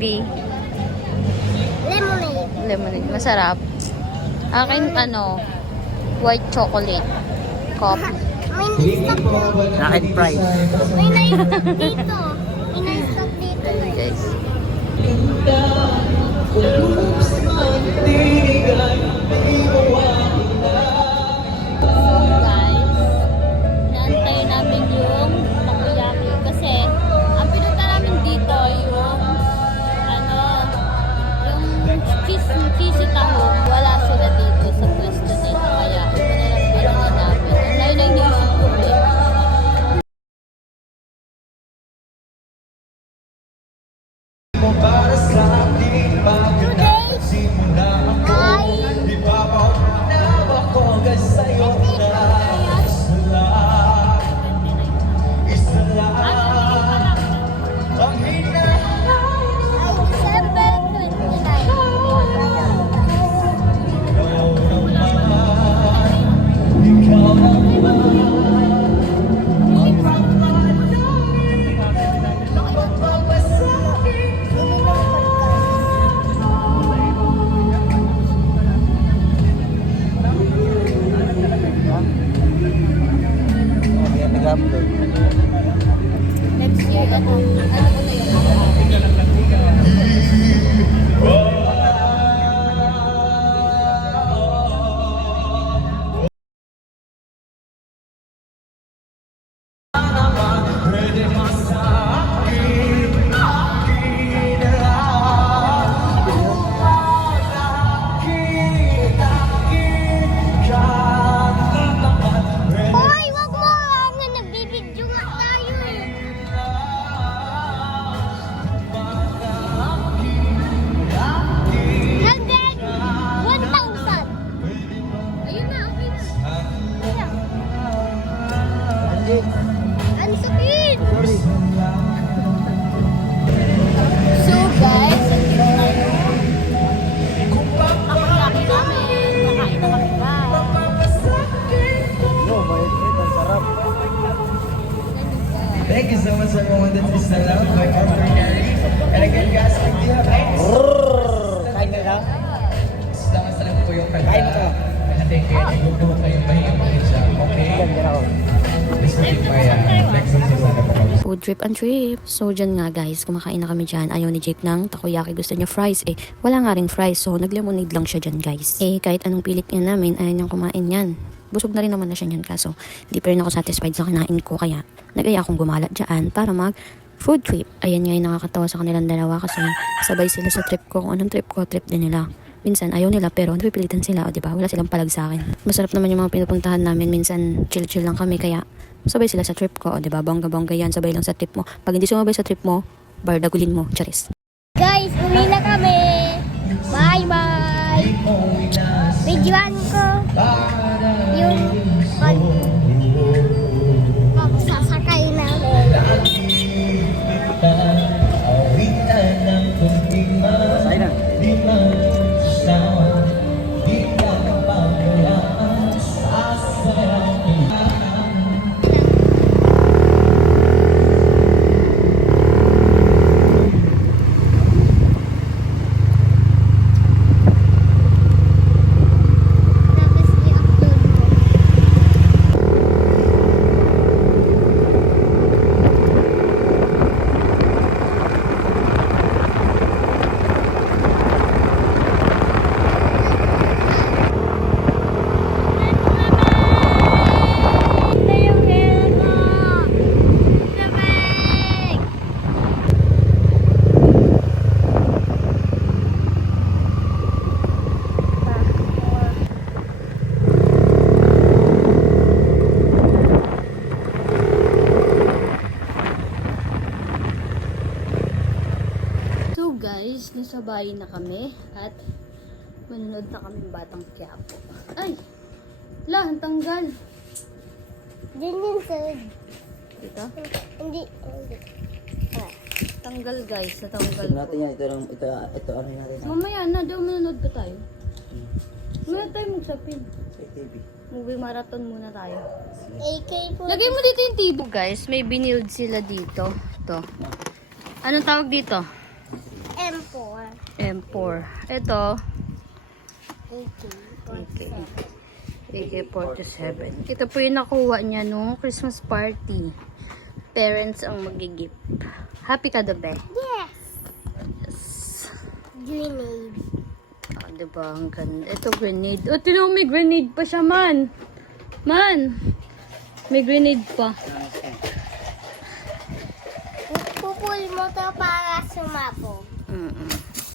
baby? Lemonade. Lemonade. Masarap. Akin, white chocolate. Coffee. May na-stop dito. Akin price. May na-stop dito. May na-stop dito. Guys. Naantay namin yung takoyaki kasi ang pinunta namin dito yung cheesy taho. Wala sila dito sa pwesto nito kaya pinunta namin. Ang layo na iniisip ko para sa ating pagkakasimula ako. Di ba maunawa ko hanggang sa'yo na isa lang ang hinahanap. December 29. Ikaw naman next year, ano ko na yun? pwede mo sa akin, akin na lang. Akin ka naman, pwede Hoy, wag mo nga. Nagbibidyo nga tayo eh. Hanggang 1,000. Ayun na, okay na. Ayan. Ang sakit. So guys, takoyaki namin. Nakain na kami guys. Thank you so much everyone that is allowed by Arthur Gary. And again guys, if you have any Kain na lang. salamat sa lang po yung kanta. Kain na. Thank you. Huwag po kayong mahihayin siya. Okay? Ganda ako. This will be my next season na po kami. Food trip and trip. So, dyan nga guys, kumakain na kami dyan. Ayaw ni Jake ng takoyaki. Gusto niya fries. Wala nga ring fries. So, nag-lemonade lang siya dyan guys. Kahit anong pilit niya namin, ayaw niyang kumain yan. Busog na rin naman na siya niyan. Kaso, di pa rin ako satisfied sa kinain ko. Kaya, nag-aya akong gumalat dyan para mag food trip. Ayan nga yung nakakatawa sa kanilang dalawa kasi sabay sila sa trip ko. Kung anong trip ko, trip din nila. Minsan ayaw nila pero napipilitan sila, o diba? Wala silang palag sa akin. Masarap naman yung mga pinupuntahan namin. Minsan chill-chill lang kami kaya sabay sila sa trip ko, o diba? Bongga-bongga yan, sabay lang sa trip mo. Pag hindi sumabay sa trip mo, bardagulin mo, charis. Guys, uwi na kami. Bye-bye. Videoan ko yung pagsasakay namin. Awitan ng kunting Kain na. di masasawa, di ka kapabayaan sa sayang. Tapos i-upload ko. Ito yung hair ko. Lamig. So guys, nasa bahay na kami at manonood na kami ng Batang Quiapo. Ay! La, ang tanggal. Din yun, sir. Dito? Hindi. Tanggal guys, natanggal Ito natin ko. yan. Ito ano natin. Mamaya na daw manonood pa tayo. Muna tayo magsapin. Sa TV. Movie marathon muna tayo. AK po. Lagay mo dito yung TV. Guys, may binild sila dito. Ito. Anong tawag dito? M. M4. Ito, Okay. AK-47. Ito po yung nakuha niya nung Christmas party. Parents ang magigift. Happy ka daw, be? Yes! Yes. Grenade. Ah, diba? Ang ganda. Ito, grenade. Oh, tinawag may grenade pa siya, man. Man! May grenade pa. Pupul mo to para sumabog. Mm-mm.